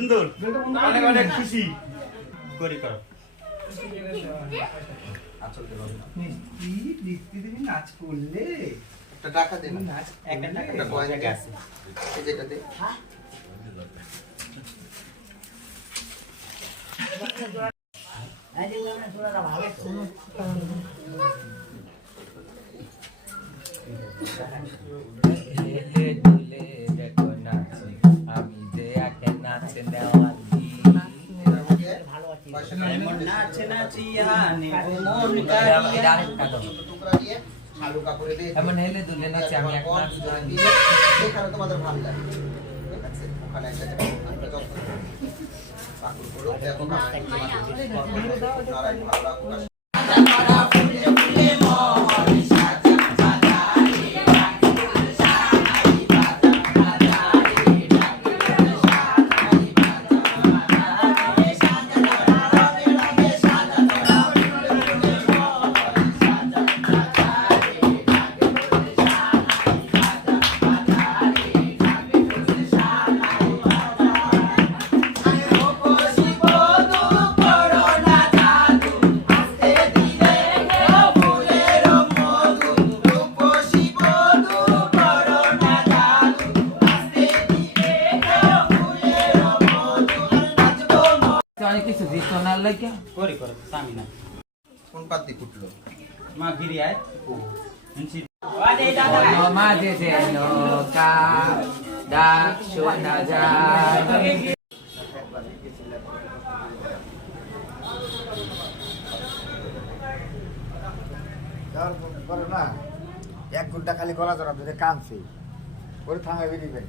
সুন্দর অনেক অনেক খুশি করি করো তুমি নাচ করলে একটা টাকা দেন নাচ একটা টাকা একটা কয়েন আছে এই যেটাতে আমি যে একে নাচে দেওয়া এমন হেলে দুলে নাচে আমি এক নাচ এখানে তোমাদের ভালো লাগে ঠিক আছে ওখানে একটা আমরা যখন পাকুর করো দেখো না ভালো লাগবে অনেক কিছু দিত না লাগে করি করো সামি না কোন পাতি ফুটলো মা গিরি আয় ও মাঝে যে নৌকা ডাক শোনা যায় করে না 1 ঘন্টা খালি গলা জড়া ধরে কানছে ওরে থামাই বেরিয়ে